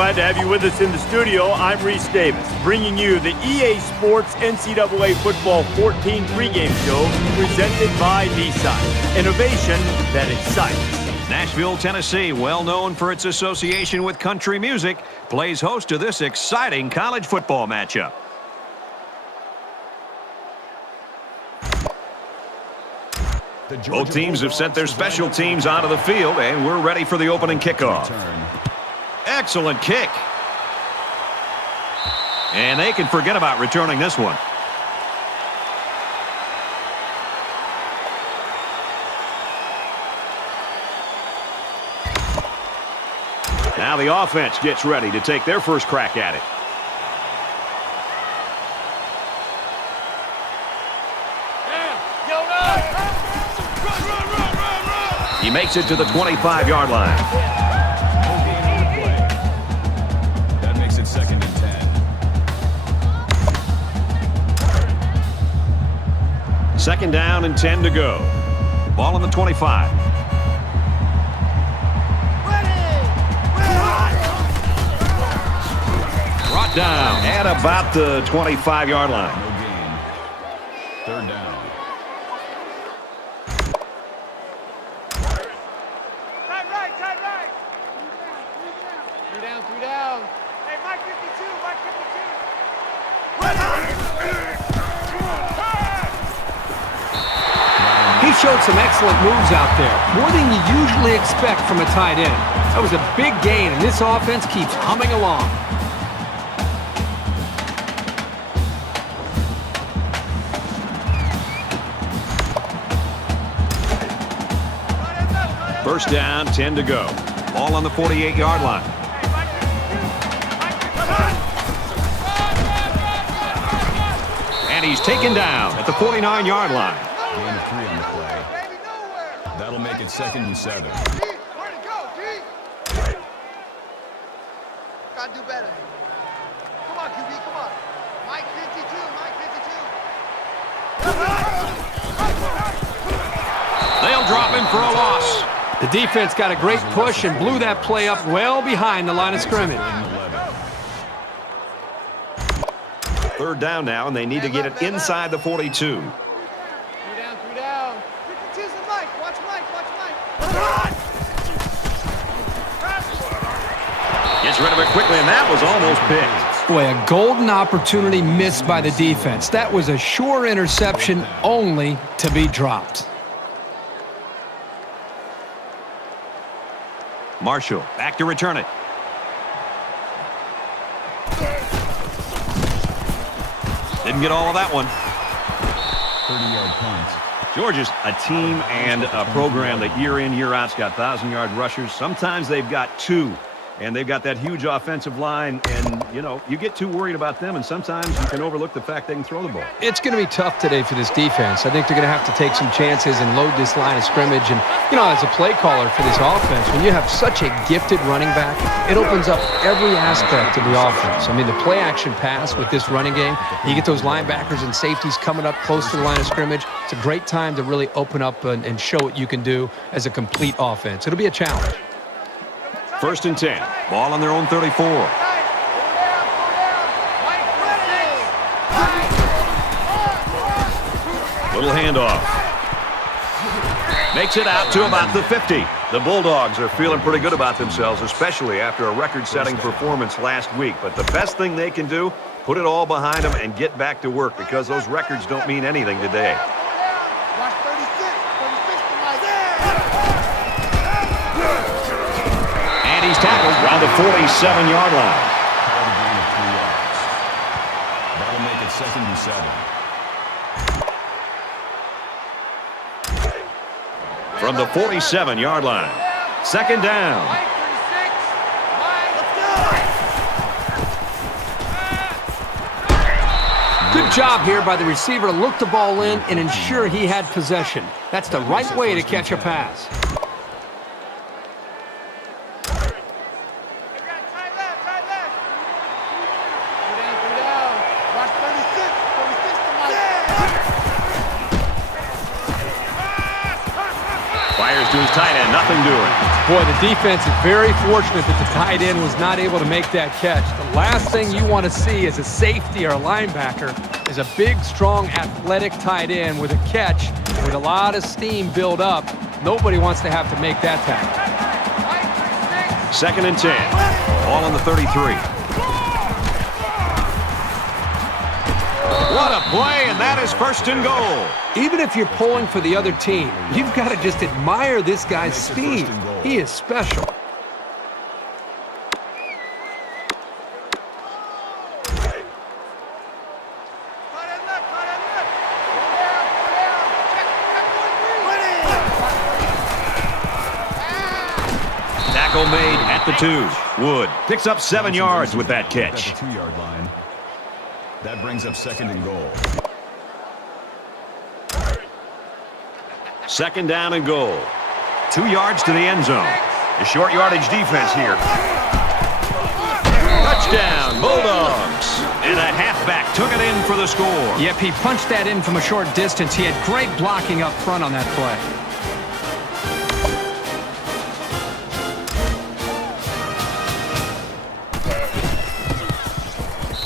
glad to have you with us in the studio. I'm Reese Davis, bringing you the EA Sports NCAA Football 14 pregame show presented by D-Side. Innovation that excites. Nashville, Tennessee, well known for its association with country music, plays host to this exciting college football matchup. Both teams have sent their special teams onto the field, and we're ready for the opening kickoff. Excellent kick. And they can forget about returning this one. Now the offense gets ready to take their first crack at it. He makes it to the 25-yard line. That makes it 2nd and 10. Second down and 10 to go. Ball on the 25. Brought down at about the 25-yard line. No gain. 3rd down. Three down. Hey, Mike 52, Mike 52. He showed some excellent moves out there, more than you usually expect from a tight end. That was a big gain, and this offense keeps humming along. First down, 10 to go. Ball on the 48-yard line. And he's taken down at the 49-yard line. Gain of 3 on the play. That'll make it 2nd and 7. Where to go, D? Gotta do better. Come on, QB, come on. Mike 52, Mike 52. They'll drop him for a loss. The defense got a great push and blew that play up well behind the line of scrimmage. 3rd down now, and they need to get it inside the 42. 3 down. 52's the Mike. Watch Mike. Gets rid of it quickly, and that was almost picked. Boy, a golden opportunity missed by the defense. That was a sure interception, only to be dropped. Marshall back to return it. Didn't get all of that one. 30-yard punt. Georgia's a team and a program that year in, year out's got 1,000-yard rushers. Sometimes they've got 2, and they've got that huge offensive line. And, you know, you get too worried about them, and sometimes you can overlook the fact they can throw the ball. It's going to be tough today for this defense. I think they're going to have to take some chances and load this line of scrimmage. And, you know, as a play caller for this offense, when you have such a gifted running back, it opens up every aspect of the offense. I mean, the play-action pass with this running game, you get those linebackers and safeties coming up close to the line of scrimmage. It's a great time to really open up and show what you can do as a complete offense. It'll be a challenge. 1st and 10. Ball on their own 34. Little handoff. Makes it out to about the 50. The Bulldogs are feeling pretty good about themselves, especially after a record-setting performance last week. But the best thing they can do, put it all behind them and get back to work, because those records don't mean anything today. Watch 36 to Mike. And he's tackled around the 47-yard line. Called a gain of 3 yards. That'll make it 2nd and 7. From the 47-yard line. 2nd down. Mike 36. Mike, let's go. Good job here by the receiver to look the ball in and ensure he had possession. That's the right way to catch a pass. Fires to his tight end. Nothing doing. Boy, the defense is very fortunate that the tight end was not able to make that catch. The last thing you want to see as a safety or a linebacker is a big, strong, athletic tight end with a catch with a lot of steam build up. Nobody wants to have to make that tackle. 2nd and 10. All on the 33. What a play, and that is 1st and goal. Even if you're pulling for the other team, you've got to just admire this guy's speed. He is special. Tackle made at the 2. Wood picks up 7 yards with that catch. At the 2-yard line. That brings up 2nd and goal. 2nd down and goal. 2 yards to the end zone. The short yardage defense here. Touchdown, Bulldogs. And a halfback took it in for the score. Yep, he punched that in from a short distance. He had great blocking up front on that play.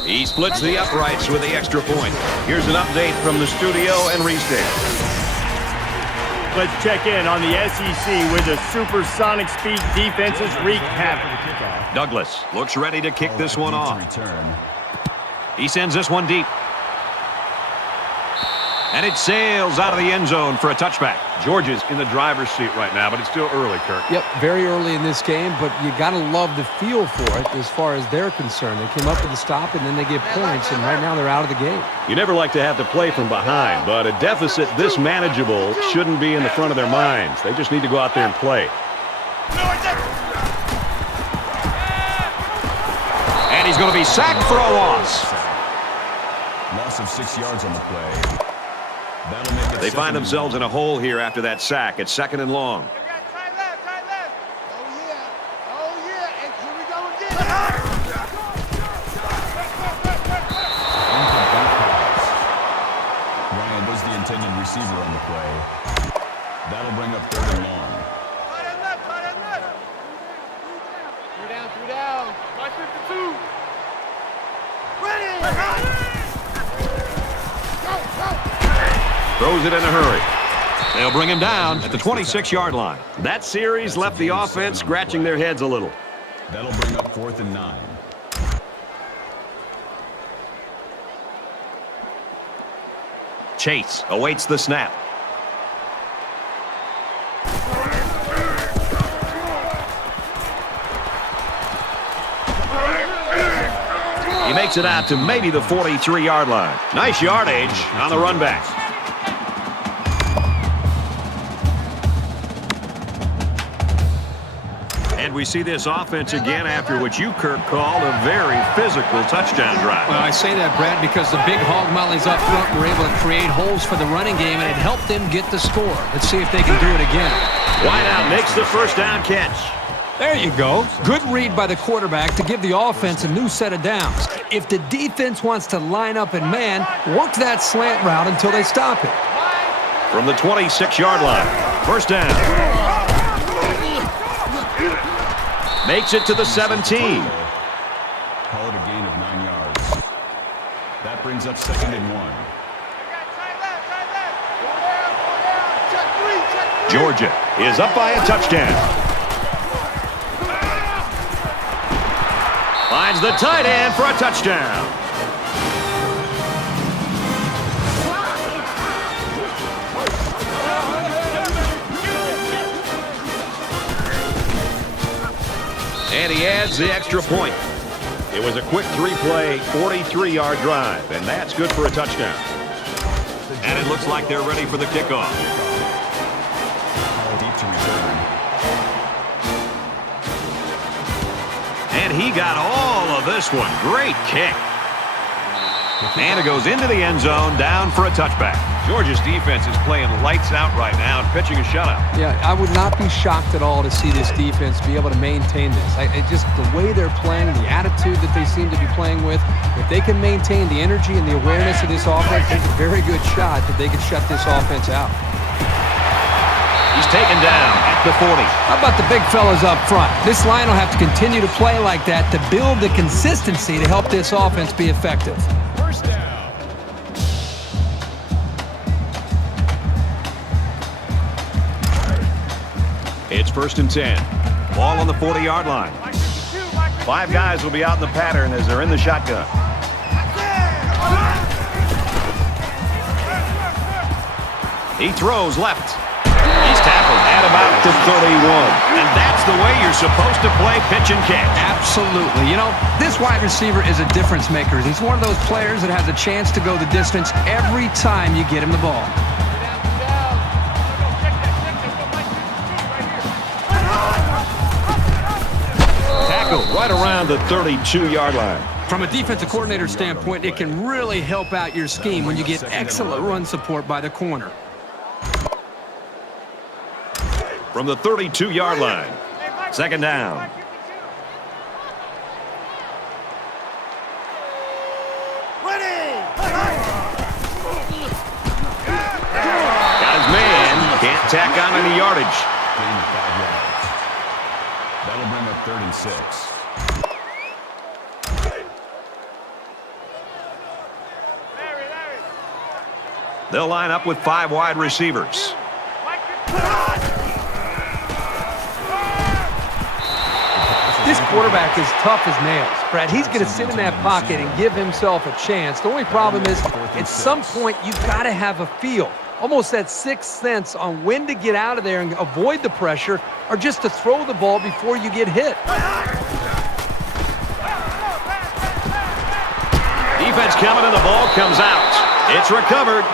He splits the uprights with the extra point. Here's an update from the studio and Restatement. Let's check in on the SEC with the supersonic speed defenses wreak havoc. Douglas looks ready to kick this one off. He sends this one deep. And it sails out of the end zone for a touchback. Georgia's in the driver's seat right now, but it's still early, Kirk. Yep, very early in this game, but you got to love the feel for it as far as they're concerned. They came up with a stop, and then they get points, and right now they're out of the game. You never like to have to play from behind, but a deficit this manageable shouldn't be in the front of their minds. They just need to go out there and play. And he's going to be sacked for a loss. Loss of 6 yards on the play. That'll make it They find themselves in a hole here after that sack. It's 2nd and long. Oh, yeah. Oh, yeah. And here we go again. Incomplete pass. Ryan was the intended receiver on the play. That'll bring up 3rd and long. Tight end left. 3 down. Watch 52. Ready. Go. Throws it in a hurry. They'll bring him down at the 26-yard line. That series left the offense scratching their heads a little. That'll bring up 4th and 9. Chase awaits the snap. He makes it out to maybe the 43-yard line. Nice yardage on the run back. And we see this offense again after what you, Kirk, called a very physical touchdown drive. Well, I say that, Brad, because the big hog mollies up front were able to create holes for the running game, and it helped them get the score. Let's see if they can do it again. Wideout makes the 1st down catch. There you go. Good read by the quarterback to give the offense a new set of downs. If the defense wants to line up and man, work that slant route until they stop it. From the 26-yard line, 1st down. Makes it to the 17. Call it a gain of 9 yards. That brings up 2nd and 1. Georgia is up by a touchdown. Finds the tight end for a touchdown. And he adds the extra point. It was a quick 3-play, 43-yard drive, and that's good for a touchdown. And it looks like they're ready for the kickoff. Deep to return. And he got all of this one. Great kick. And it goes into the end zone, down for a touchback. Georgia's defense is playing lights out right now and pitching a shutout. Yeah, I would not be shocked at all to see this defense be able to maintain this. Just the way they're playing, the attitude that they seem to be playing with, if they can maintain the energy and the awareness of this offense, there's a very good shot that they can shut this offense out. He's taken down at the 40. How about the big fellas up front? This line will have to continue to play like that to build the consistency to help this offense be effective. First down. It's 1st and 10. Ball on the 40-yard line. 5 guys will be out in the pattern as they're in the shotgun. He throws left. He's tackled at about the 31. And that's the way you're supposed to play pitch and catch. Absolutely. You know, this wide receiver is a difference maker. He's one of those players that has a chance to go the distance every time you get him the ball. Tackled right around the 32-yard line. From a defensive coordinator standpoint, it can really help out your scheme when you get excellent run support by the corner. From the 32-yard line. 2nd down. Got his man. Can't tack on any yardage. Gain of 5 yards. That'll bring up 3rd and 6. They'll line up with 5 wide receivers. This quarterback is tough as nails. Brad, he's going to sit in that pocket and give himself a chance. The only problem is, at some point, you've got to have a feel. Almost that sixth sense on when to get out of there and avoid the pressure or just to throw the ball before you get hit. Defense coming and the ball comes out. It's recovered.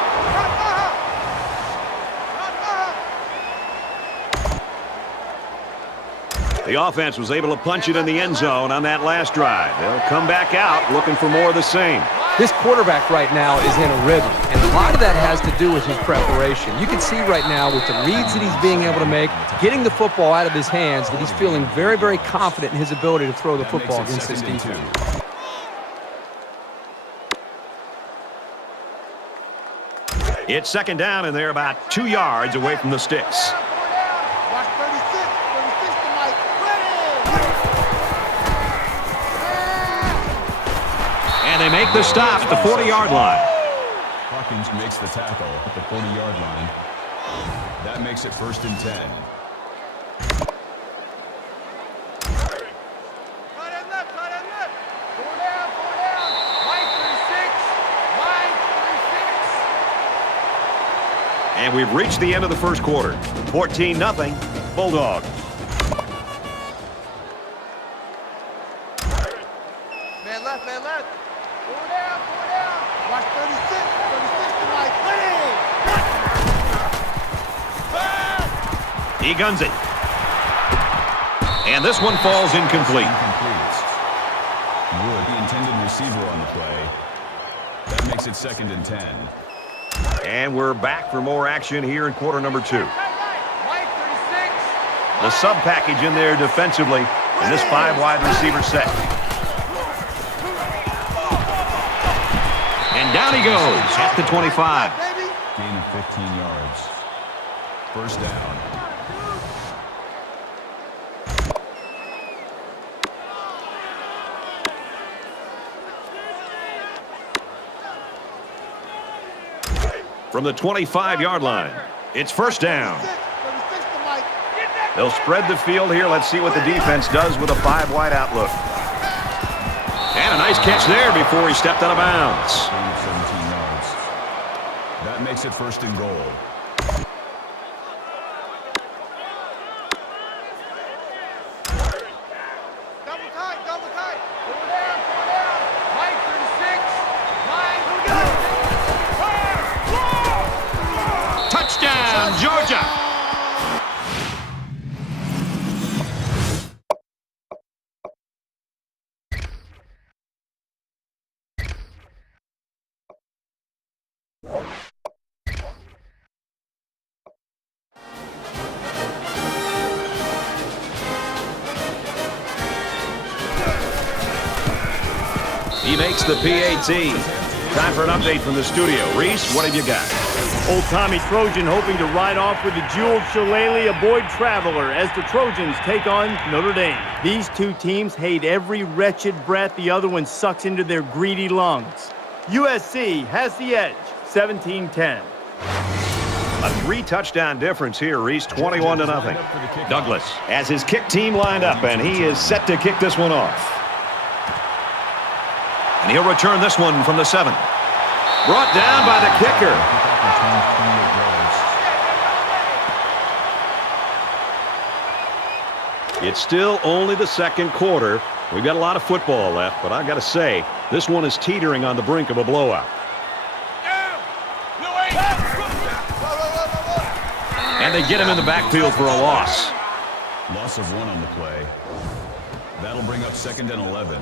The offense was able to punch it in the end zone on that last drive. They'll come back out looking for more of the same. This quarterback right now is in a rhythm, and a lot of that has to do with his preparation. You can see right now with the reads that he's being able to make, getting the football out of his hands, that he's feeling very, very confident in his ability to throw the football against this defense. It's 2nd down, and they're about 2 yards away from the sticks. Watch 36 to Mike. And they make the stop at the 40-yard line. Hawkins makes the tackle at the 40-yard line. That makes it 1st and 10. And we've reached the end of the first quarter. 14-0, Bulldogs. Man left, man left. Four down. Watch 36 to Mike. He guns it. And this one falls incomplete. Wood, the intended receiver on the play. That makes it 2nd and 10. And we're back for more action here in quarter number 2. The sub package in there defensively in this 5 wide receiver set. And down he goes at the 25. Gain of 15 yards. 1st down. From the 25-yard line, it's 1st down. They'll spread the field here. Let's see what the defense does with a 5-wide outlook. And a nice catch there before he stepped out of bounds. Gain of 17 yards. That makes it 1st and goal. Double tight. Four down. Mike 36. Touchdown, Georgia! He makes the PAT. Time for an update from the studio. Reese, what have you got? Old Tommy Trojan hoping to ride off with the jeweled shillelagh of Boyd Traveler as the Trojans take on Notre Dame. These two teams hate every wretched breath the other one sucks into their greedy lungs. USC has the edge, 17-10. A 3-touchdown difference here, Reese, 21-0. Douglas has his kick team lined up, and he is set to kick this one off. And he'll return this one from the 7. Brought down by the kicker. It's still only the second quarter. We've got a lot of football left, but I've got to say, this one is teetering on the brink of a blowout. And they get him in the backfield for a loss. Loss of 1 on the play. That'll bring up 2nd and 11.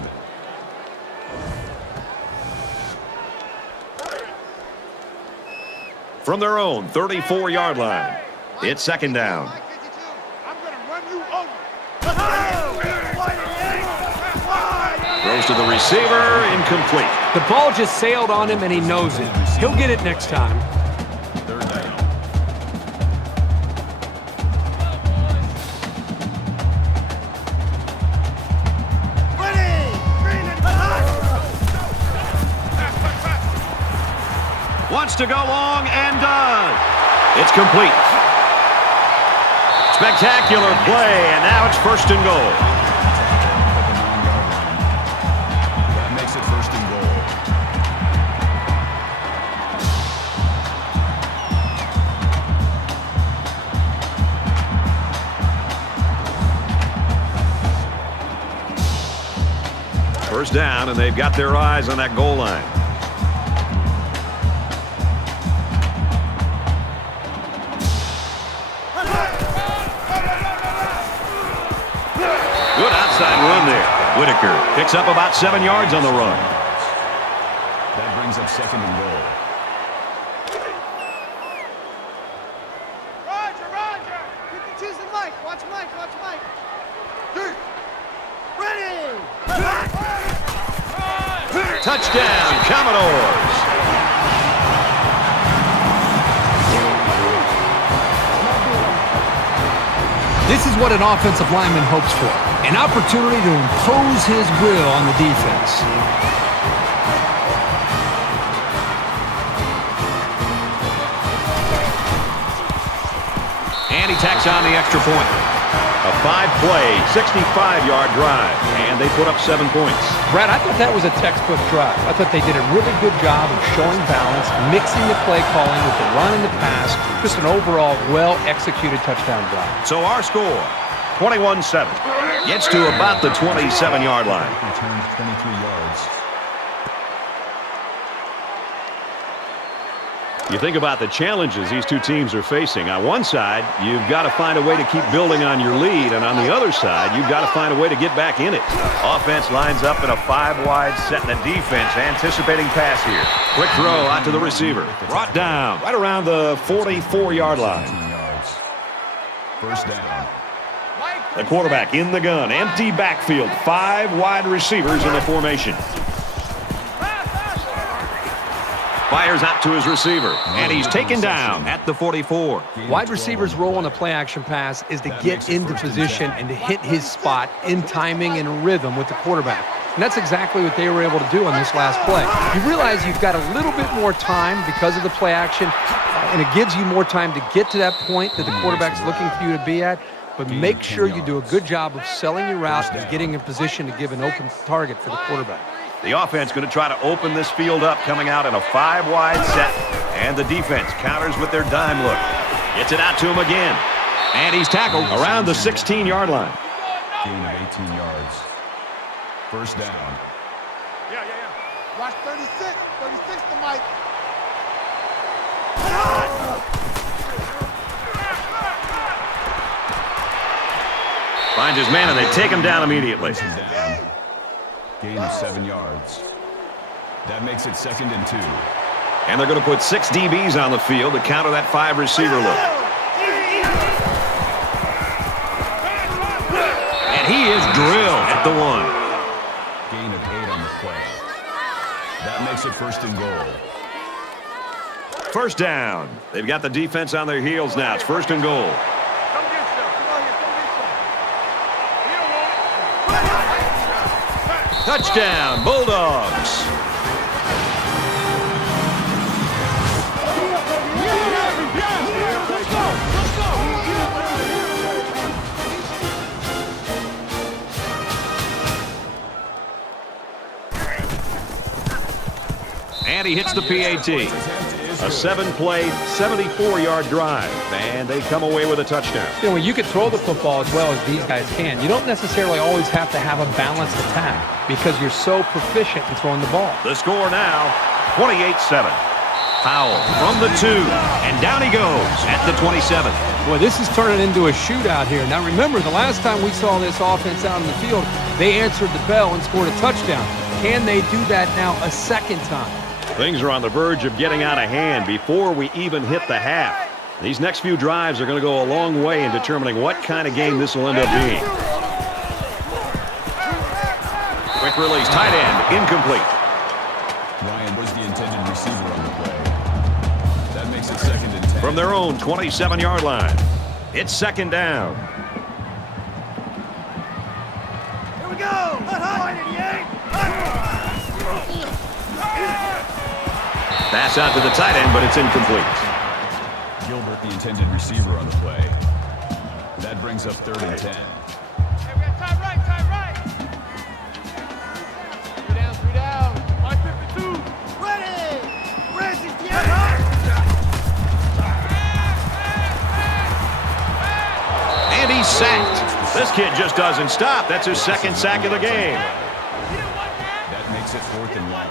From their own 34-yard line, it's 2nd down. Throws to the receiver, incomplete. The ball just sailed on him, and he knows it. He'll get it next time. 3rd down. Wants to go long and does. It's complete. Spectacular play, and now it's 1st and goal. That makes it 1st and goal. First down, and they've got their eyes on that goal line. Good outside run there. Whitaker picks up about 7 yards on the run. That brings up 2nd and goal. Roger. You can choose the mic. Watch Mike. Ready. Touchdown, Commodores. This is what an offensive lineman hopes for. An opportunity to impose his will on the defense. And he tacks on the extra point. A 5-play, 65-yard drive, and they put up 7 points. Brad, I thought that was a textbook drive. I thought they did a really good job of showing balance, mixing the play calling with the run and the pass. Just an overall well-executed touchdown drive. So our score, 21-7. Gets to about the 27-yard line. Returns 23 yards. You think about the challenges these two teams are facing. On one side, you've got to find a way to keep building on your lead, and on the other side, you've got to find a way to get back in it. Offense lines up in a 5-wide set, and the defense anticipating pass here. Quick throw out to the receiver. Brought down right around the 44-yard line. 15 yards. First down. The quarterback in the gun. Empty backfield. 5 wide receivers in the formation. Fires out to his receiver, and he's taken down at the 44. Wide receiver's role on the play-action pass is to get into position and to hit his spot in timing and rhythm with the quarterback. And that's exactly what they were able to do on this last play. You realize you've got a little bit more time because of the play action, and it gives you more time to get to that point that the quarterback's looking for you to be at. But make sure you do a good job of selling your route and getting in position to give an open target for the quarterback. The offense going to try to open this field up, coming out in a 5-wide set, and the defense counters with their dime look. Gets it out to him again, and he's tackled around the 16-yard line. Gain of 18 yards. First down. Yeah. Watch 36 to Mike. Finds his man, and they take him down immediately. Gain of 7 yards. That makes it 2nd and 2. And they're going to put 6 DBs on the field to counter that 5 receiver look. And he is drilled at the 1. Gain of 8 on the play. That makes it 1st and goal. First down. They've got the defense on their heels now. It's first and goal. Come get some. Come on here. Come get some. Touchdown, Bulldogs. And he hits the PAT. A 7-play, 74-yard drive. And they come away with a touchdown. You know, when you can throw the football as well as these guys can, you don't necessarily always have to have a balanced attack because you're so proficient in throwing the ball. The score now, 28-7. Powell from the 2. And down he goes at the 27. Boy, this is turning into a shootout here. Now, remember, the last time we saw this offense out in the field, they answered the bell and scored a touchdown. Can they do that now a second time? Things are on the verge of getting out of hand before we even hit the half. These next few drives are going to go a long way in determining what kind of game this will end up being. Quick release, tight end, incomplete. Ryan was the intended receiver on the play. That makes it second and 10. From their own 27-yard line, it's second down. Here we go. Pass out to the tight end, but it's incomplete. Gilbert, the intended receiver on the play. That brings up third and 10. Hey, we got time right. Three down. Line 52. Ready. Where's the And he's sacked. This kid just doesn't stop. That's his second sack of the game. That makes it fourth and 1.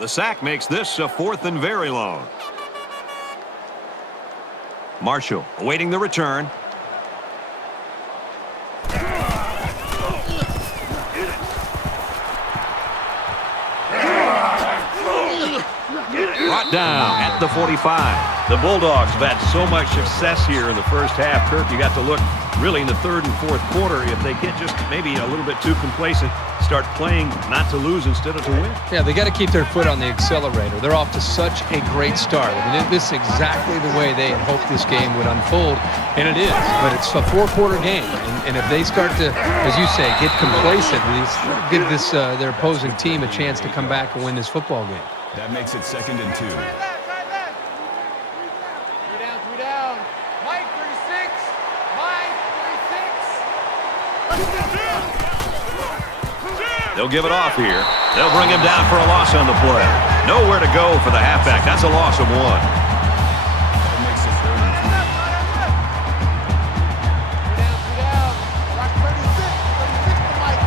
The sack makes this a fourth and very long. Marshall awaiting the return. Brought down at the 45. The Bulldogs have had so much success here in the first half. Kirk, you got to look really in the third and fourth quarter if they get just maybe a little bit too complacent, start playing not to lose instead of to win. Yeah, they got to keep their foot on the accelerator. They're off to such a great start. I mean, this is exactly the way they had hoped this game would unfold, and it is. But it's a four-quarter game, and if they start to, as you say, get complacent, give this their opposing team a chance to come back and win this football game. That makes it second and 2. Three down. Mike 36. They'll give it off here. They'll bring him down for a loss on the play. Nowhere to go for the halfback. That's a loss of 1. That makes it third and 3. Three down. Watch 36 to Mike.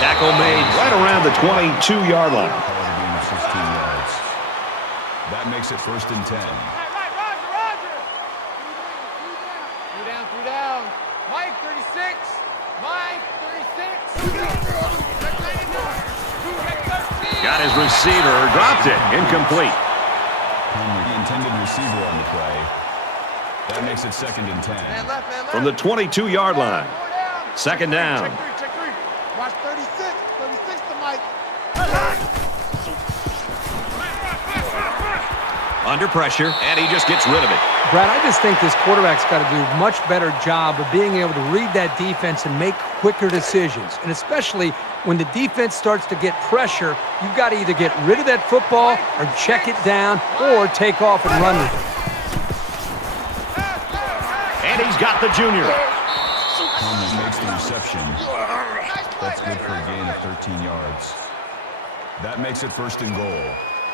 Tackle made right around the 22-yard line. Call the gain of 16 yards. That makes it first and 10. Roger. Three down. Mike 36. Got his receiver, dropped it, incomplete. Conley, the intended receiver on the play. That makes it second and 10. Man left. From the 22-yard line, second down. Check three. Watch 36 to Mike. Under pressure, and he just gets rid of it. Brad, I just think this quarterback's got to do a much better job of being able to read that defense and make quicker decisions. And especially when the defense starts to get pressure, you've got to either get rid of that football or check it down or take off and run with it. And he's got the junior. Conley makes the reception. That's good for a gain of 13 yards. That makes it first and goal.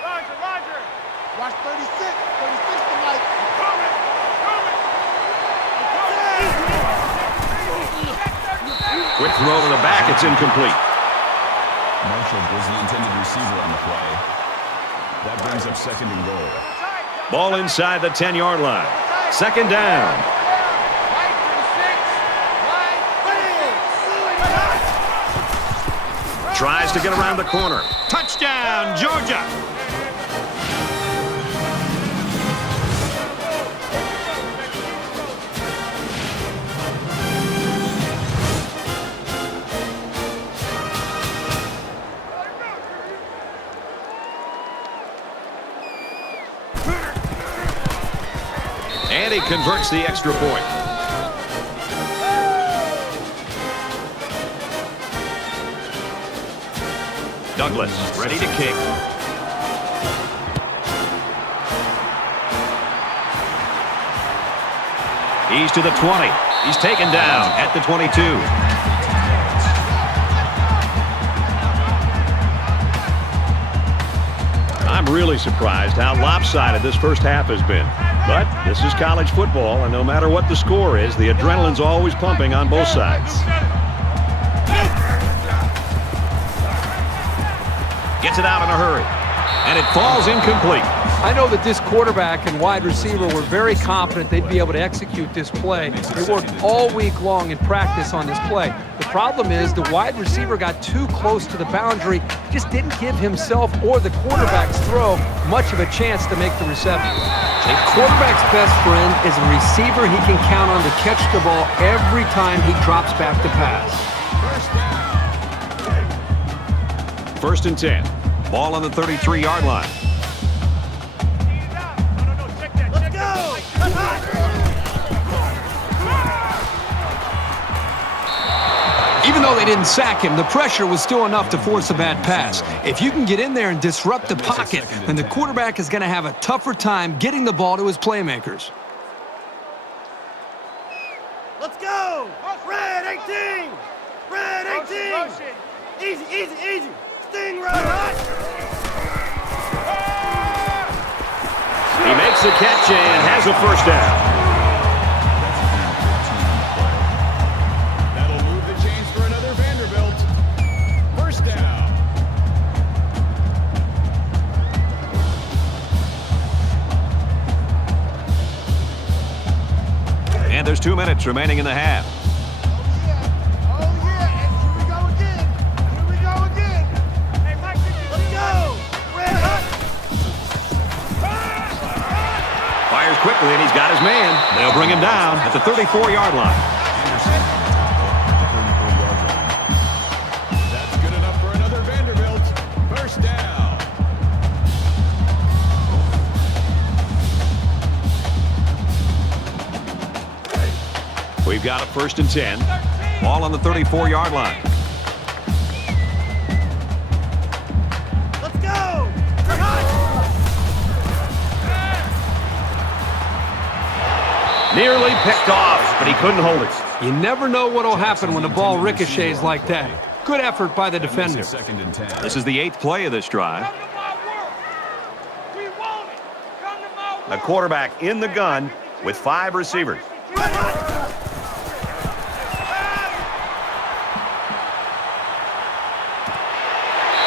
Roger. Watch 36 to Mike. Quick throw to the back, it's incomplete. Marshall was the intended receiver on the play. That brings up second and goal. Ball inside the 10-yard line. Second down. Tries to get around the corner. Touchdown, Georgia! And he converts the extra point. Douglas ready to kick. He's to the 20. He's taken down at the 22. I'm really surprised how lopsided this first half has been. But this is college football, and no matter what the score is, the adrenaline's always pumping on both sides. Gets it out in a hurry, and it falls incomplete. I know that this quarterback and wide receiver were very confident they'd be able to execute this play. They worked all week long in practice on this play. The problem is the wide receiver got too close to the boundary, just didn't give himself or the quarterback's throw much of a chance to make the reception. A quarterback's best friend is a receiver he can count on to catch the ball every time he drops back to pass. First and 10. Ball on the 33-yard line. Let's go! Even though they didn't sack him, the pressure was still enough to force a bad pass. If you can get in there and disrupt the pocket, then the quarterback is going to have a tougher time getting the ball to his playmakers. Let's go! Red 18! Red 18! Easy, easy, easy! Sting right! He makes the catch and has a first down. That'll move the chains for another Vanderbilt. First down. And there's 2 minutes remaining in the half. Fires quickly, and he's got his man. They'll bring him down at the 34-yard line. That's good enough for another Vanderbilt. First down. We've got a first and 10. Ball on the 34-yard line. Let's go! Nearly picked off, but he couldn't hold it. You never know what will happen when the ball ricochets like that. Good effort by the defender. Second and 10. This is the 8th play of this drive. A quarterback in the gun with 5 receivers.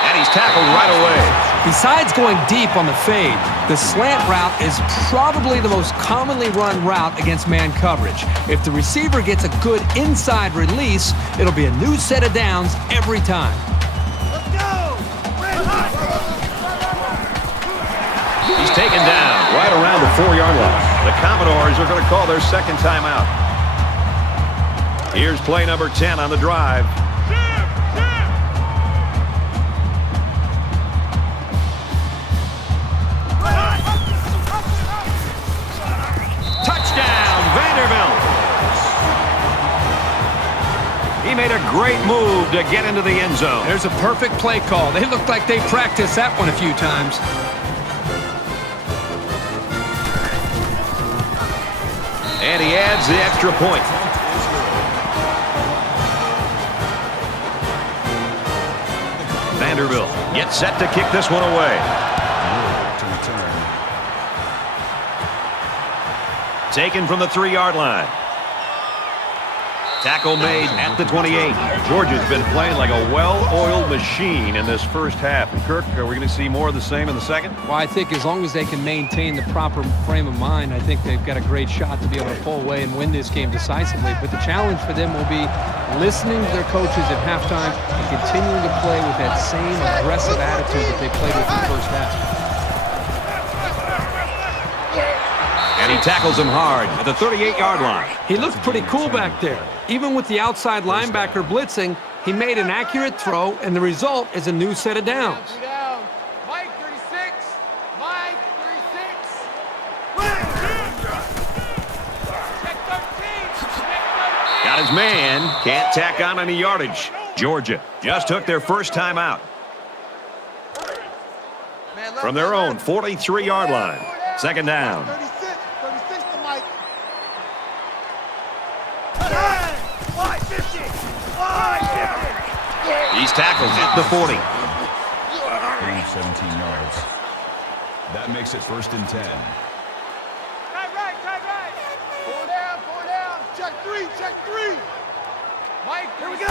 And he's tackled right away. Besides going deep on the fade, the slant route is probably the most commonly run route against man coverage. If the receiver gets a good inside release, it'll be a new set of downs every time. Let's go! He's taken down right around the 4-yard line. The Commodores are going to call their second timeout. Here's play number 10 on the drive. He made a great move to get into the end zone. There's a perfect play call. They looked like they practiced that one a few times. And he adds the extra point. Vanderbilt gets set to kick this one away. Taken from the 3-yard line. Tackle made at the 28. Georgia's been playing like a well-oiled machine in this first half. And Kirk, are we going to see more of the same in the second? Well, I think as long as they can maintain the proper frame of mind, I think they've got a great shot to be able to pull away and win this game decisively. But the challenge for them will be listening to their coaches at halftime and continuing to play with that same aggressive attitude that they played with in the first half. And he tackles him hard at the 38-yard line. He looked pretty cool back there. Even with the outside linebacker blitzing, he made an accurate throw, and the result is a new set of downs. Mike 36. Mike 36. Check 13. Got his man. Can't tack on any yardage. Georgia just took their first time out. From their own 43-yard line. Second down. 36 to Mike. 550. 550. He's tackled at the 40. 17 yards. That makes it 1st and 10. Tight right. 4 down. Check 3. Mike, here we go.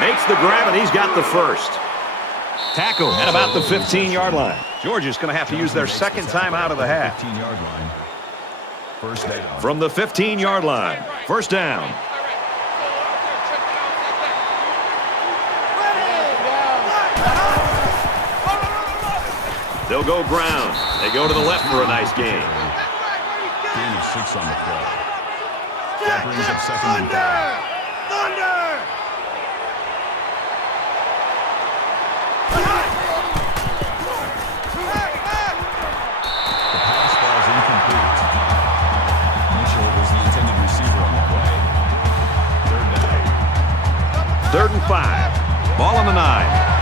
Makes the grab, and he's got the first. Tackle at about the 15-yard line. Georgia's going to have to use their second time out of the half. 15-yard line. First down. From the 15-yard line. First down. They'll go ground. They go to the left for a nice gain. Gain of 6 on the play. That brings up 2nd and 5. Thunder! The pass falls incomplete. Mitchell was the intended receiver on the play. 3rd down. 3rd and 5. Ball on the 9.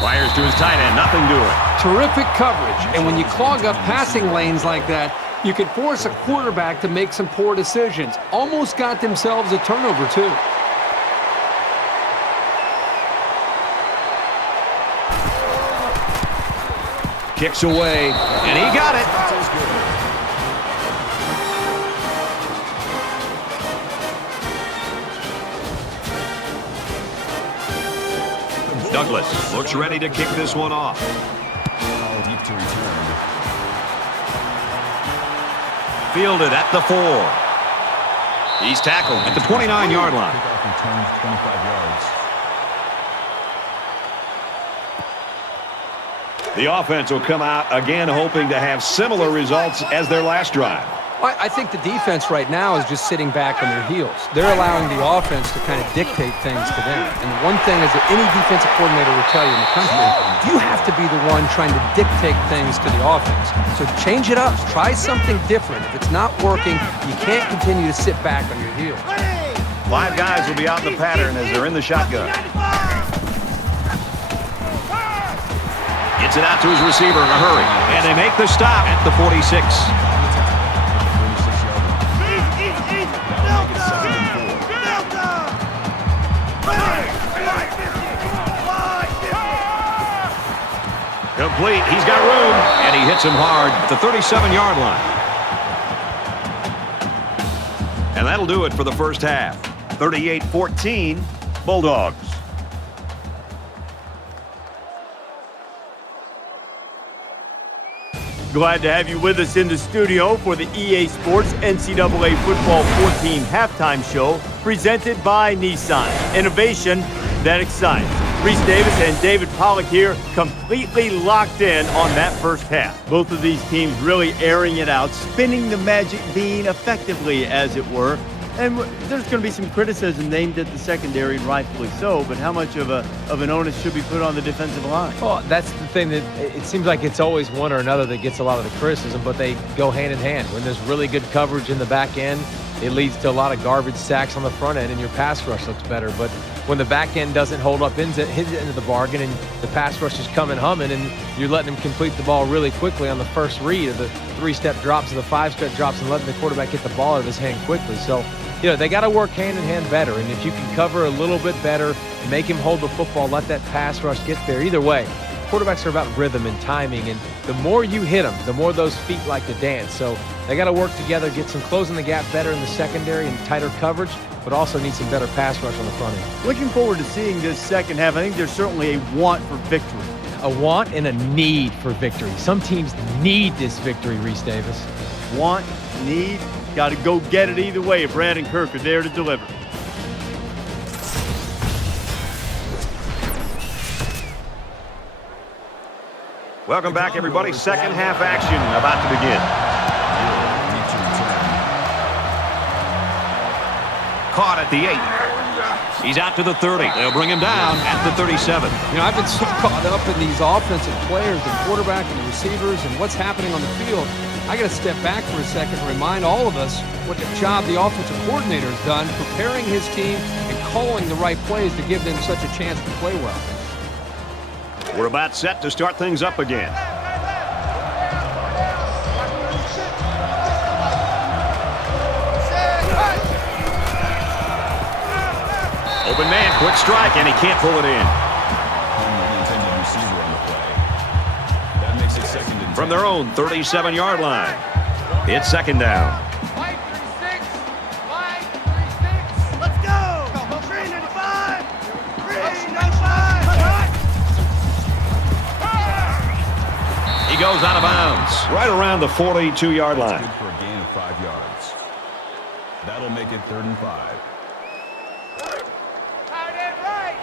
Fires to his tight end, nothing doing. Terrific coverage, and when you clog up passing lanes like that, you can force a quarterback to make some poor decisions. Almost got themselves a turnover, too. Kicks away, and he got it. Douglas looks ready to kick this one off. Ball deep to return. Fielded at the 4. He's tackled at the 29-yard line. Kickoff returns 25 yards. The offense will come out again hoping to have similar results as their last drive. I think the defense right now is just sitting back on their heels. They're allowing the offense to kind of dictate things to them. And the one thing is that any defensive coordinator will tell you in the country, you have to be the one trying to dictate things to the offense. So change it up. Try something different. If it's not working, you can't continue to sit back on your heels. 5 guys will be out in the pattern as they're in the shotgun. Gets it out to his receiver in a hurry. And they make the stop at the 46. Complete. He's got room, and he hits him hard at the 37-yard line. And that'll do it for the first half. 38-14, Bulldogs. Glad to have you with us in the studio for the EA Sports NCAA Football 14 halftime show presented by Nissan. Innovation that excites. Reese Davis and David Pollack here, completely locked in on that first half. Both of these teams really airing it out, spinning the magic bean effectively, as it were. And there's going to be some criticism aimed at the secondary, and rightfully so, but how much of an onus should be put on the defensive line? Well, that's the thing, that it seems like it's always one or another that gets a lot of the criticism, but they go hand in hand. When there's really good coverage in the back end, it leads to a lot of garbage sacks on the front end, and your pass rush looks better. But when the back end doesn't hold up into the bargain, and the pass rush is coming humming, and you're letting them complete the ball really quickly on the first read of the 3-step drops or the 5-step drops, and letting the quarterback get the ball out of his hand quickly. So, they got to work hand in hand better. And if you can cover a little bit better, make him hold the football, let that pass rush get there. Either way, quarterbacks are about rhythm and timing, and the more you hit them, the more those feet like to dance. So they got to work together, get some closing the gap better in the secondary and tighter coverage, but also need some better pass rush on the front end. Looking forward to seeing this second half. I think there's certainly a want for victory. A want and a need for victory. Some teams need this victory, Reese Davis. Want, need, got to go get it either way. Brad and Kirk are there to deliver. Welcome back, everybody. Second half action about to begin. Caught at the 8. He's out to the 30. They'll bring him down at the 37. You know, I've been so caught up in these offensive players, the quarterback and the receivers, and what's happening on the field. I got to step back for a second and remind all of us what the job the offensive coordinator has done, preparing his team and calling the right plays to give them such a chance to play well. We're about set to start things up again. Open man, quick strike, and he can't pull it in. Intended receiver on the play. That makes it 2nd and 10. From their own 37-yard line. It's second down. 5-3-6. 5-3-6. Let's go. 395. 395. He goes out of bounds right around the 42-yard line. Good for a gain of 5 yards. That'll make it 3rd and 5. Tight end right.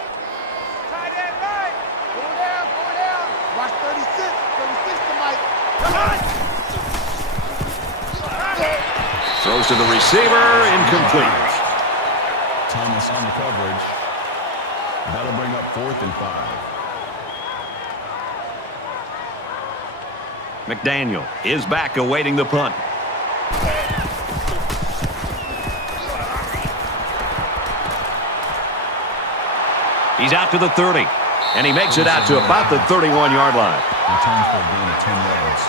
Tight end right. Go down, go down. Watch 36. 36 to Mike. Throws to the receiver, incomplete. Thomas on the coverage. That'll bring up 4th and 5. McDaniel is back awaiting the punt. He's out to the 30, and he makes it out to about the 31-yard line. Returns for a gain of 10 yards.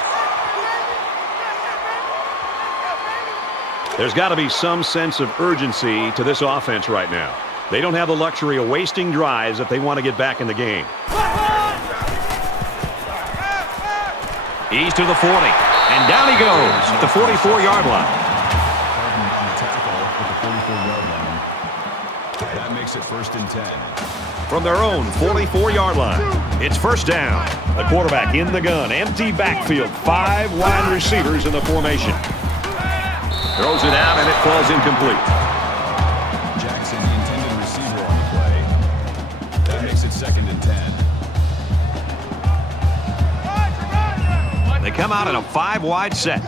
There's got to be some sense of urgency to this offense right now. They don't have the luxury of wasting drives if they want to get back in the game. He's to the 40, and down he goes at the 44-yard line. On the tackle at the 44-yard line. That makes it 1st and 10. From their own 44-yard line, it's first down. The quarterback in the gun, empty backfield, 5 wide receivers in the formation. Throws it out, and it falls incomplete. Jackson, the intended receiver on the play. That makes it 2nd and 10. They come out in a 5-wide set.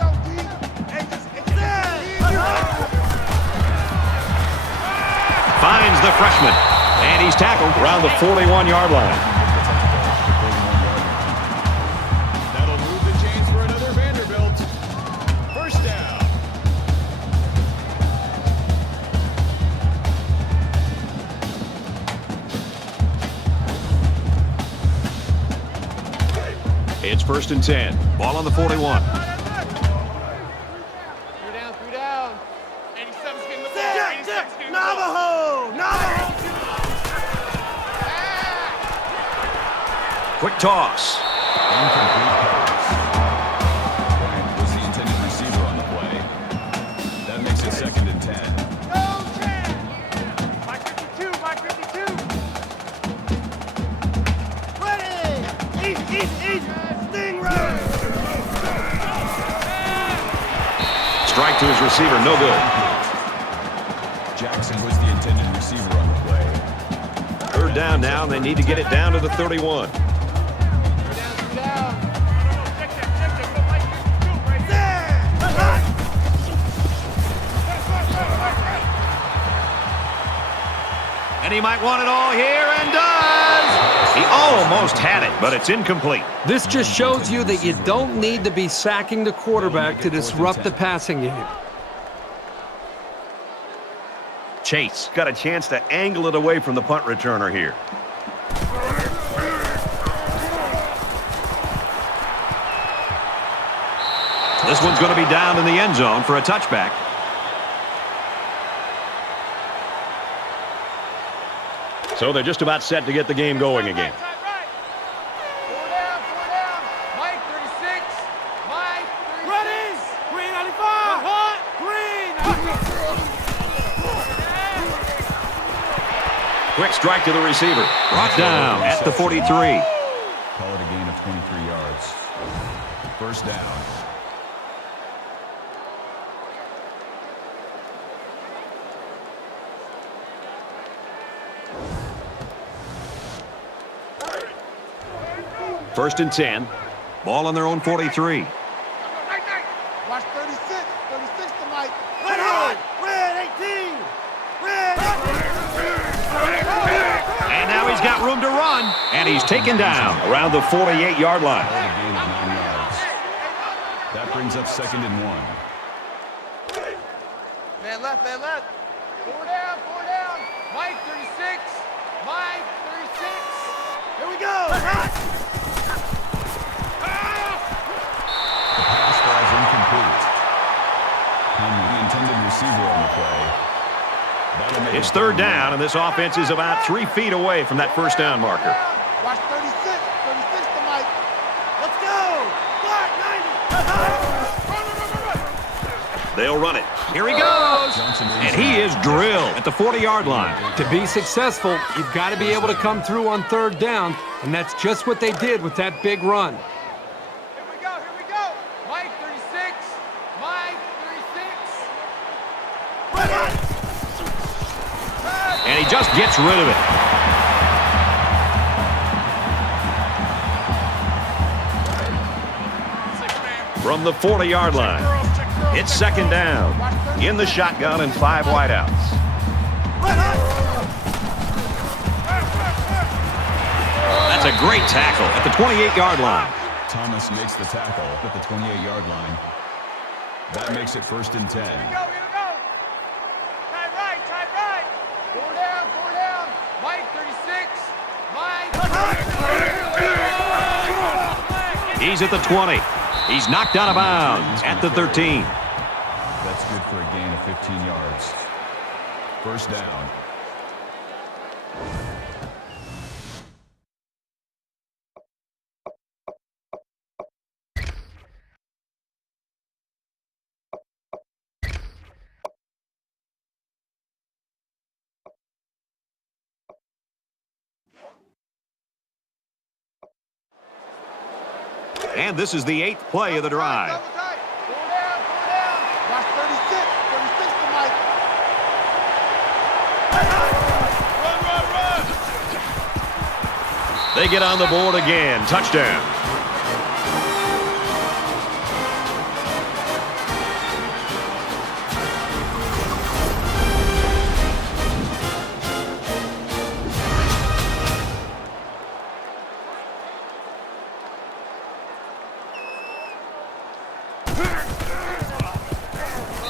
Finds the freshman, and he's tackled around the 41-yard line. That'll move the chains for another Vanderbilt. First down. It's 1st and 10. Ball on the 41. 3 down, 3 down. 87's getting the ball. 86's getting the ball. Navajo! Quick toss. Incomplete pass. Bryant was the intended receiver on the play. That makes it 2nd and 10. Go, Chad! Mike 52, Mike 52. Ready! East! Stingray! Strike to his receiver, no good. Jackson was the intended receiver on the play. 3rd down now, and they need to get it down to the 31. 3 down. Check that. Go, Mike 52, right there. And he might want it all here, and does. He almost had it, but it's incomplete. This just shows you that you don't need to be sacking the quarterback to disrupt the passing game. Chase got a chance to angle it away from the punt returner here. This one's going to be down in the end zone for a touchback. So they're just about set to get the game going again. Go down. Quick strike to the receiver. Brought down at the 43. Call it a gain of 23 yards. First down. First and 10. Ball on their own 43. Watch 36. 36 to Mike. Red hot! Red 18! Red 18! And now he's got room to run. And he's taken down around the 48-yard line. Call it a gain of 9 yards. That brings up 2nd and 1. Man left, man left. Four down, four down. Mike 36. Mike 36. Here we go. The pass falls incomplete. And the intended receiver on the play. That'll make It's it 3rd down, and this offense is about 3 feet away from that first down marker. Watch 36. 36 to Mike. Let's go. Block 90. They'll run it. Here he goes. And he is drilled at the 40-yard line. To be successful, you've got to be able to come through on 3rd down, and that's just what they did with that big run. Here we go. Here we go. Mike 36. Mike 36. And he just gets rid of it. From the 40-yard line, it's 2nd down. In the shotgun and 5 wideouts. That's a great tackle at the 28-yard line. Thomas makes the tackle at the 28-yard line. That makes it 1st and 10. Here we go. Tight right, tight right. Four down. Mike 36. Mike. He's at the 20. He's knocked out of bounds at the 13. That's good for a gain of 15 yards. First down. And this is the 8th play of the drive. Double tight. Four down. Watch 36. 36 to Mike. Run. They get on the board again. Touchdown.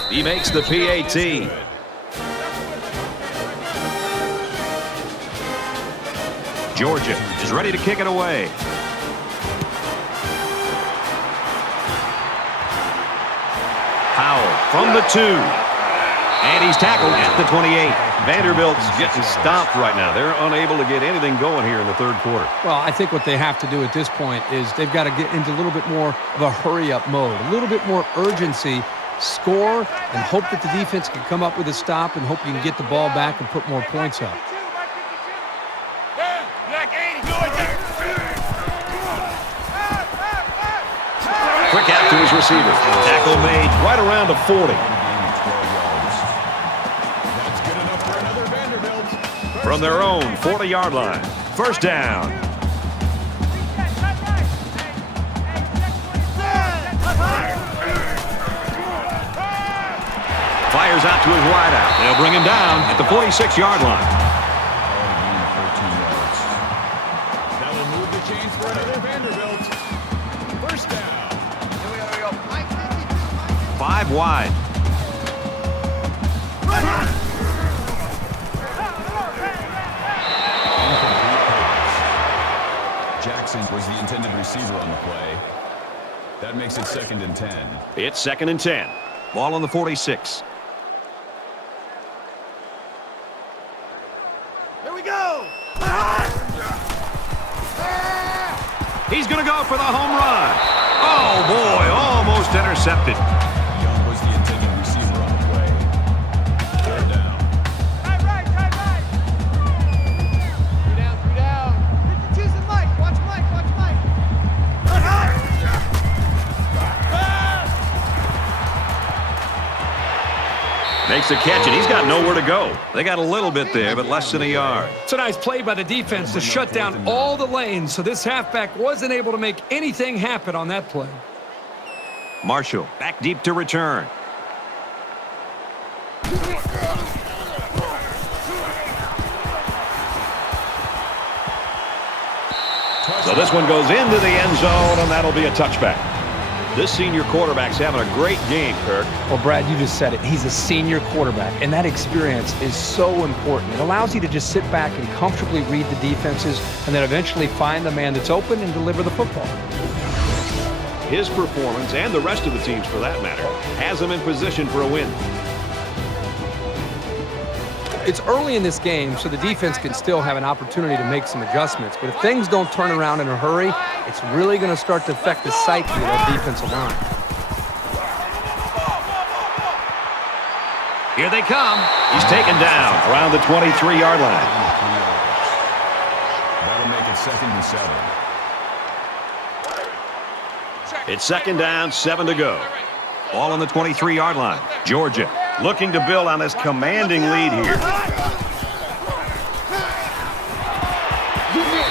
He makes the PAT. Georgia is ready to kick it away. Powell from the 2. And he's tackled at the 28. Vanderbilt's getting stomped right now. They're unable to get anything going here in the 3rd quarter. Well, I think what they have to do at this point is they've got to get into a little bit more of a hurry-up mode, a little bit more urgency, score, and hope that the defense can come up with a stop and hope you can get the ball back and put more points up. Quick out to his receiver. Tackle made right around the 40. That's good enough for another Vanderbilt. From their own 40-yard line. First down. Fires out to his wideout. They'll bring him down at the 46-yard line. That will move the chains for another Vanderbilt. First down. Here we go. Mike 52. 5 wide. Jackson was the intended receiver on the play. That makes it 2nd and 10. It's 2nd and 10. Ball on the 46. Here we go. He's going to go for the home run. Oh, boy, almost intercepted. Young was the intended receiver on the play. Third down. Tight right. Makes the catch, and he's got nowhere to go. They got a little bit there, but less than a yard. It's a nice play by the defense to shut down all the lanes, so this halfback wasn't able to make anything happen on that play. Marshall back deep to return. So this one goes into the end zone, and that'll be a touchback. This senior quarterback's having a great game, Kirk. Well, Brad, you just said it. He's a senior quarterback, and that experience is so important. It allows you to just sit back and comfortably read the defenses and then eventually find the man that's open and deliver the football. His performance, and the rest of the team's for that matter, has him in position for a win. It's early in this game, so the defense can still have an opportunity to make some adjustments. But if things don't turn around in a hurry, it's really going to start to affect the psyche of that defensive line. Here they come. He's taken down around the 23-yard line. That'll make it 2nd and 7. It's 2nd down, 7 to go. Ball on the 23-yard line. Georgia looking to build on this commanding lead here.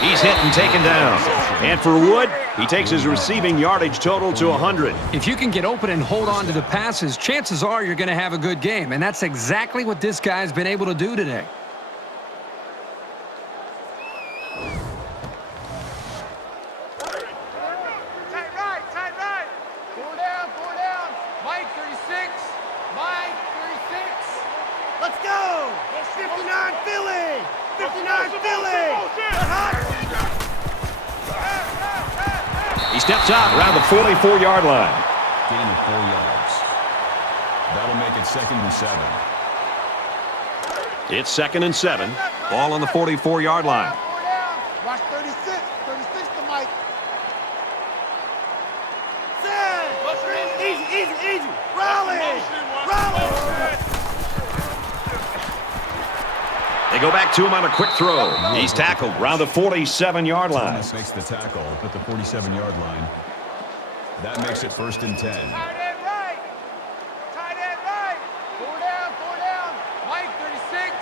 He's hit and taken down. And for Wood, he takes his receiving yardage total to 100. If you can get open and hold on to the passes, chances are you're going to have a good game. And that's exactly what this guy's been able to do today. Tight right. 4 down. Mike, 36. Mike, 36. Let's go. 59 Philly. 59 Philly. He steps out around the 44-yard line. Gain of 4 yards. That'll make it 2nd and 7. It's 2nd and 7. Ball on the 44-yard line. 4 down. Watch 36. 36 to Mike. Easy. Rally. They go back to him on a quick throw. He's tackled around the 47-yard line. Thomas makes the tackle at the 47-yard line. That makes it 1st and 10. Tight end right. 4 down. Mike, 36.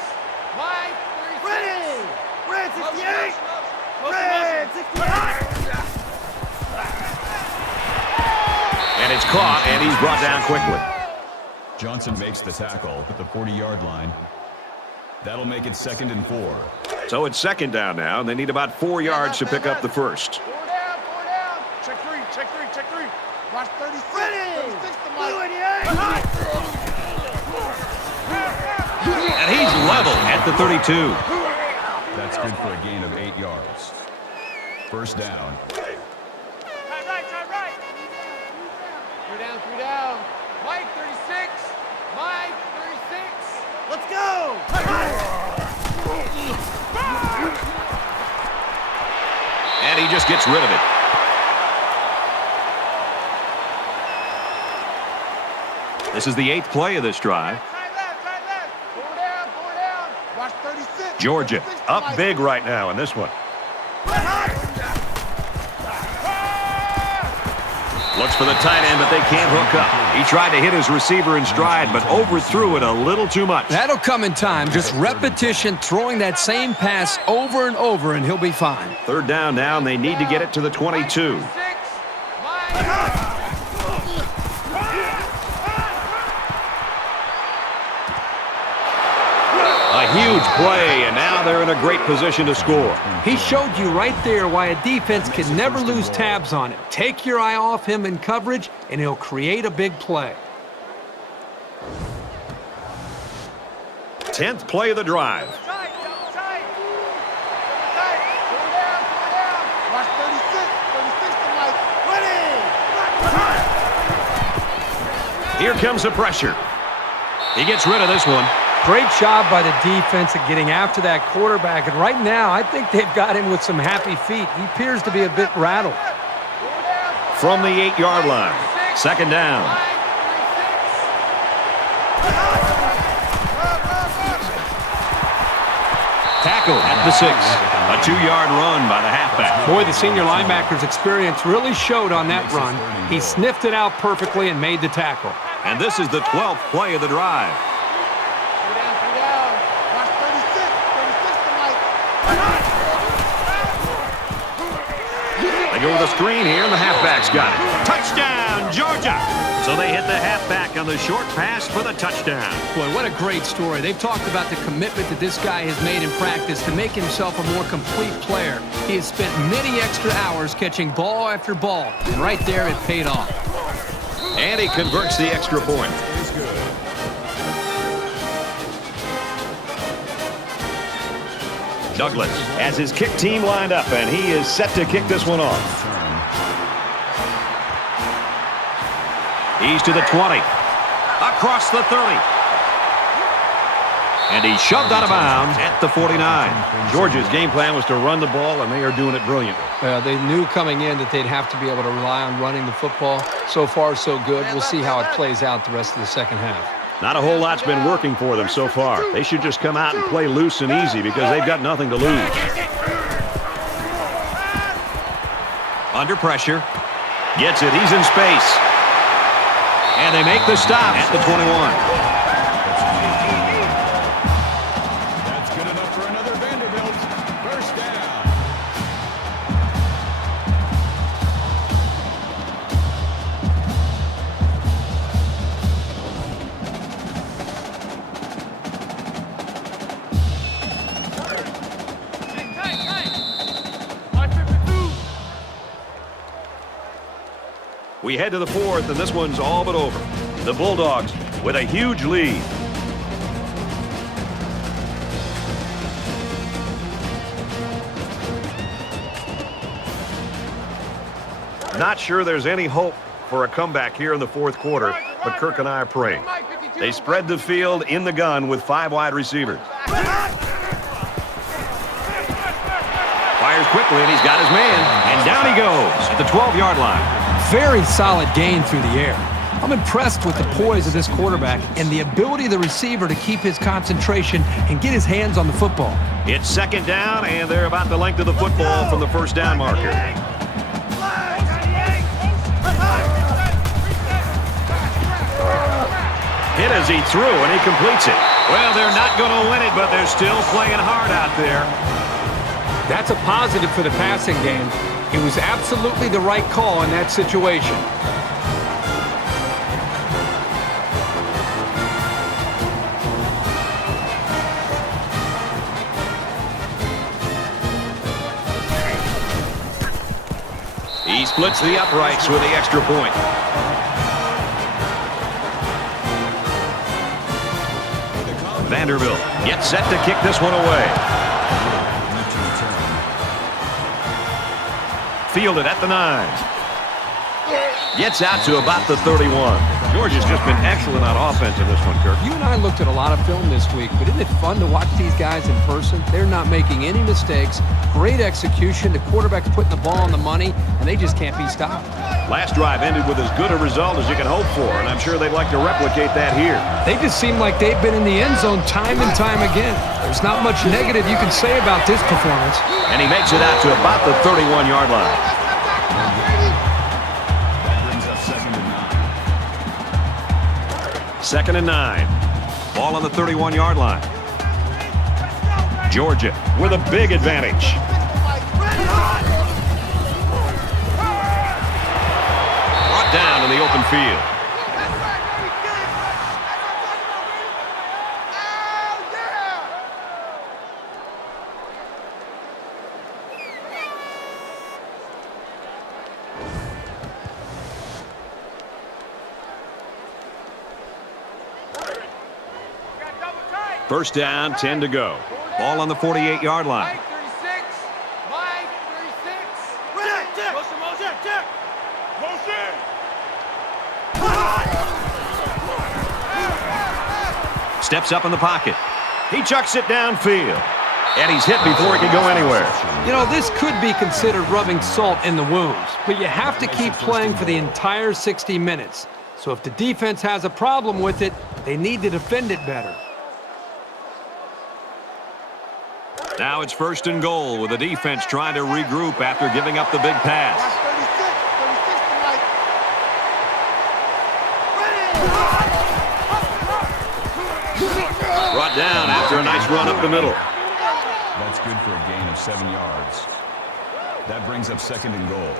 Mike, 36. Red 68. Red 68. And it's caught, and he's brought down quickly. Johnson makes the tackle at the 40-yard line. That'll make it 2nd and 4. So it's 2nd down now, and they need about 4 yards to pick up the first. 4 down. Check three. Watch 36. 36 to Mike. And he's level at the 32. That's good for a gain of 8 yards. 1st down. Tight right. 3 down. Mike, 36. Mike, 36. Let's go. And he just gets rid of it. This is the 8th play of this drive. Tight left. 4 down. Watch 36. Georgia up big right now in this one. Looks for the tight end, but they can't hook up. He tried to hit his receiver in stride, but overthrew it a little too much. That'll come in time. Just repetition, throwing that same pass over and over, and he'll be fine. 3rd down now, and they need to get it to the 22. A huge play, and now they're in a great position to score. He showed you right there why a defense can never lose tabs on him. Take your eye off him in coverage, and he'll create a big play. 10th play of the drive. Tight. 4 down. Watch 36. 36 to Mike. Here comes the pressure. He gets rid of this one. Great job by the defense at getting after that quarterback. And right now, I think they've got him with some happy feet. He appears to be a bit rattled. From the 8-yard line. 2nd down. Tackle at the 6. A 2-yard run by the halfback. Boy, the senior linebacker's experience really showed on that run. He sniffed it out perfectly and made the tackle. And this is the 12th play of the drive. They go with a screen here, and the halfback's got it. Touchdown, Georgia! So they hit the halfback on the short pass for the touchdown. Boy, what a great story. They've talked about the commitment that this guy has made in practice to make himself a more complete player. He has spent many extra hours catching ball after ball, and right there it paid off. And he converts the extra point. Douglas has his kick team lined up, and he is set to kick this one off. He's to the 20. Across the 30. And he's shoved out of bounds at the 49. Georgia's game plan was to run the ball, and they are doing it brilliantly. They knew coming in that they'd have to be able to rely on running the football. So far, so good. We'll see how it plays out the rest of the second half. Not a whole lot's been working for them so far. They should just come out and play loose and easy because they've got nothing to lose. Under pressure. Gets it. He's in space. And they make the stop at the 21. That's good enough for another Vanderbilt. First down. We head to the fourth, and this one's all but over. The Bulldogs with a huge lead. Not sure there's any hope for a comeback here in the fourth quarter, but Kirk and I are praying. They spread the field in the gun with 5 wide receivers. Fires quickly, and he's got his man. And down he goes at the 12-yard line. Very solid gain through the air. I'm impressed with the poise of this quarterback and the ability of the receiver to keep his concentration and get his hands on the football. It's second down, and they're about the length of the football from the first down marker. Hit as he threw, and he completes it. Well, they're not going to win it, but they're still playing hard out there. That's a positive for the passing game. It was absolutely the right call in that situation. He splits the uprights with the extra point. Vanderbilt gets set to kick this one away. Fielded at the 9. Gets out to about the 31. Georgia's just been excellent on offense in this one, Kirk. You and I looked at a lot of film this week, but isn't it fun to watch these guys in person? They're not making any mistakes. Great execution. The quarterback's putting the ball on the money, and they just can't be stopped. Last drive ended with as good a result as you can hope for, and I'm sure they'd like to replicate that here. They just seem like they've been in the end zone time and time again. There's not much negative you can say about this performance. And he makes it out to about the 31-yard line. Second and 9. Ball on the 31-yard line. Georgia with a big advantage. Brought down in the open field. First down, 10 to go. Ball on the 48-yard line. Mike 36. Mike 36. Check. Motion. Check. Motion. Steps up in the pocket. He chucks it downfield. And he's hit before he can go anywhere. You know, this could be considered rubbing salt in the wounds, but you have to keep playing for the entire 60 minutes. So if the defense has a problem with it, they need to defend it better. Now it's first and goal with the defense trying to regroup after giving up the big pass. 36. Brought down after a nice run up the middle. That's good for a gain of 7 yards. That brings up second and goal.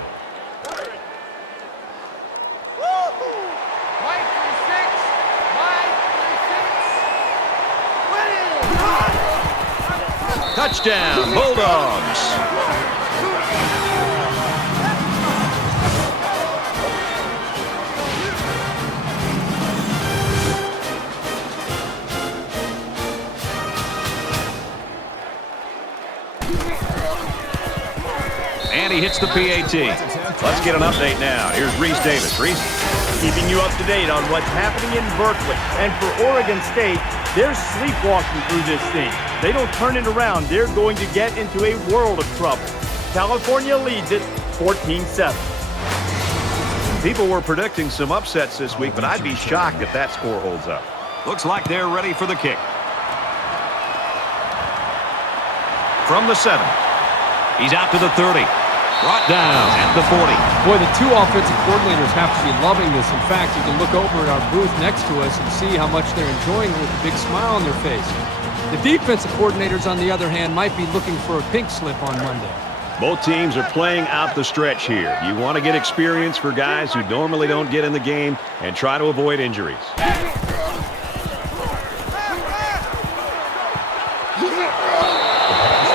Touchdown, Bulldogs. And he hits the PAT. Let's get an update now. Here's Reese Davis. Reese? Keeping you up to date on what's happening in Berkeley. And for Oregon State, they're sleepwalking through this thing. They don't turn it around, they're going to get into a world of trouble. California leads it 14-7. People were predicting some upsets this week, but I'd be shocked if that score holds up. Looks like they're ready for the kick. From the 7. He's out to the 30. Brought down at the 40. Boy, the two offensive coordinators have to be loving this. In fact, you can look over at our booth next to us and see how much they're enjoying it with a big smile on their face. The defensive coordinators, on the other hand, might be looking for a pink slip on Monday. Both teams are playing out the stretch here. You want to get experience for guys who normally don't get in the game and try to avoid injuries.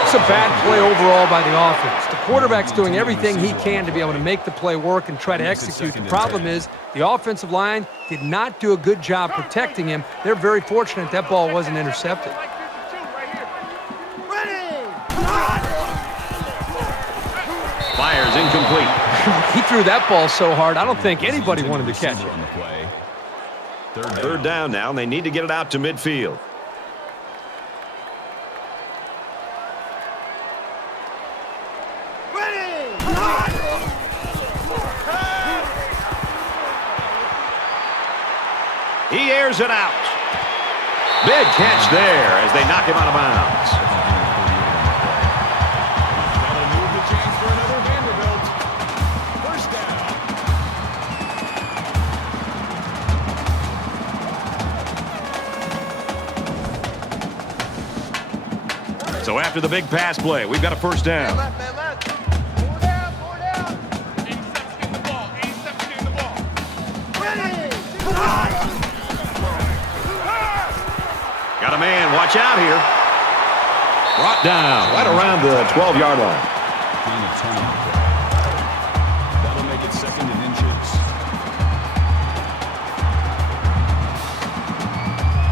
It's a bad play overall by the offense. The quarterback's doing everything he can to be able to make the play work and try to execute. The problem is the offensive line did not do a good job protecting him. They're very fortunate that ball wasn't intercepted. Fires incomplete. He threw that ball so hard, I don't think anybody wanted to catch it. Third down now, and they need to get it out to midfield. He airs it out. Big catch there as they knock him out of bounds. That'll move the chains for another Vanderbilt. First down. So after the big pass play, we've got a first down. Man left. 4 down, 4 down. 87's getting the ball. 87's getting the ball. Ready. Got a man, watch out here. Brought down right around the 12-yard line. Gain of 10 on the play. That'll make it second and inches.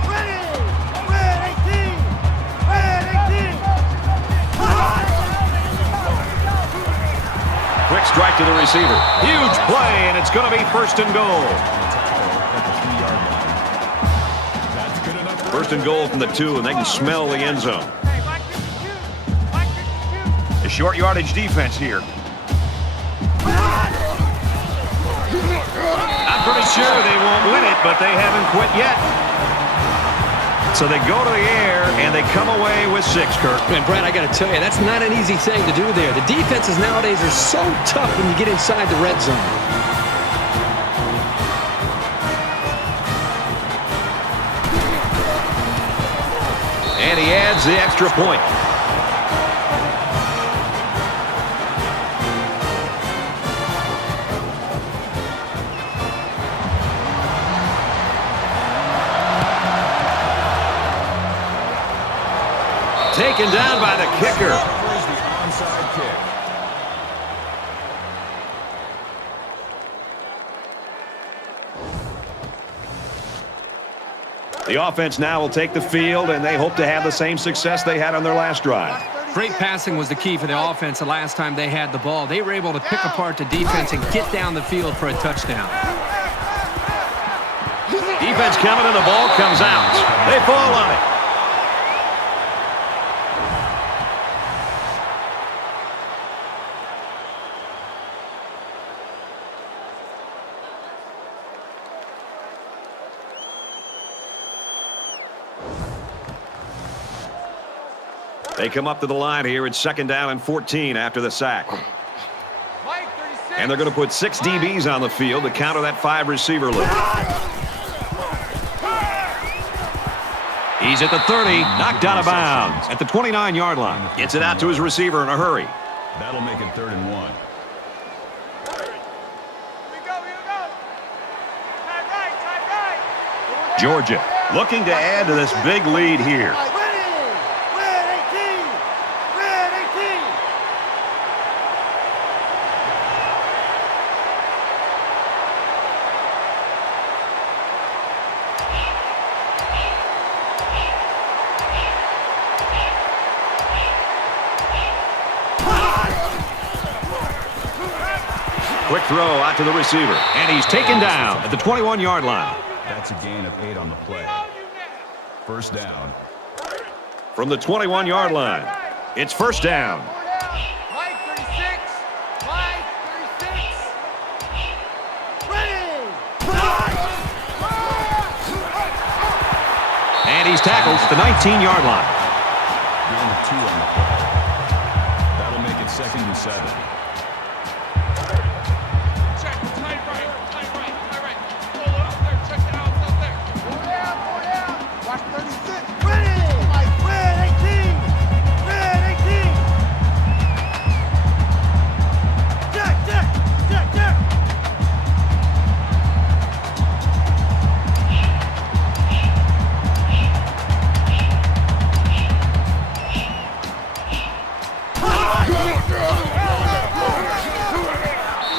Ready. Red 18. Red 18. Quick strike to the receiver. Huge play, and it's going to be first and goal. First and goal from the 2, and they can smell the end zone. A short yardage defense here. I'm pretty sure they won't win it, but they haven't quit yet. So they go to the air, and they come away with 6, Kirk. And Brad, I got to tell you, that's not an easy thing to do there. The defenses nowadays are so tough when you get inside the red zone. And he adds the extra point. Taken down by the kicker. Offers the onside kick. The offense now will take the field, and they hope to have the same success they had on their last drive. Great passing was the key for the offense the last time they had the ball. They were able to pick apart the defense and get down the field for a touchdown. Defense coming, and the ball comes out. They fall on it. They come up to the line here. It's second down and 14 after the sack. Mike 36. And they're going to put 6 DBs on the field to counter that 5-receiver lead. He's at the 30, knocked out of bounds at the 29-yard line. Gets it out to his receiver in a hurry. That'll make it 3rd and 1. Here we go. Tight right. Georgia looking to add to this big lead here. Ready. Red 18. Quick throw out to the receiver. And he's taken down at the 21-yard line. That's a gain of 8 on the play. First down. From the 21-yard line, it's first down. Mike, 36. Mike, 36. Ready. And he's tackled at the 19-yard line. Gain of 2 on the play. That'll make it 2nd and 7. Check, tight right. Pull up there, check it out, it's up there. Four down. Watch 36. Ready. Mike, red 18. Red 18. Check.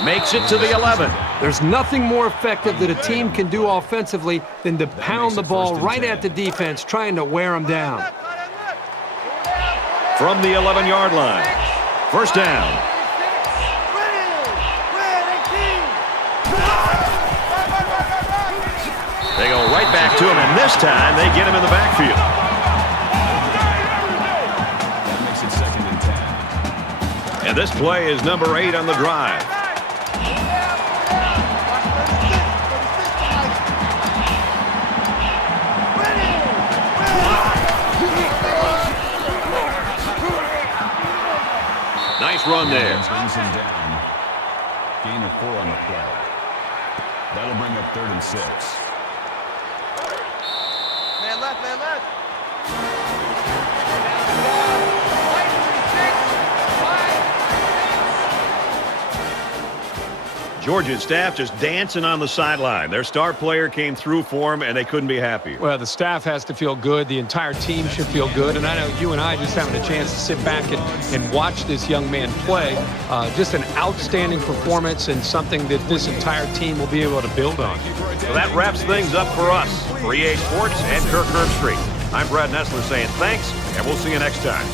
Makes it to the 11. There's nothing more effective that a team can do offensively than to pound the ball right at the defense, trying to wear them down. From the 11-yard line, first down. They go right back to him, and this time they get him in the backfield. That makes it 2nd and 10. And this play is number 8 on the drive. Nice run there. Brings him down. Gain of 4 on the play. That'll bring up 3rd and 6. Man left. Georgia's staff just dancing on the sideline. Their star player came through for them, and they couldn't be happy. Well, the staff has to feel good. The entire team should feel good. And I know you and I just having a chance to sit back and watch this young man play. Just an outstanding performance and something that this entire team will be able to build on. So that wraps things up for us. For EA Sports and Kirk Herbstreit. I'm Brad Nessler saying thanks, and we'll see you next time.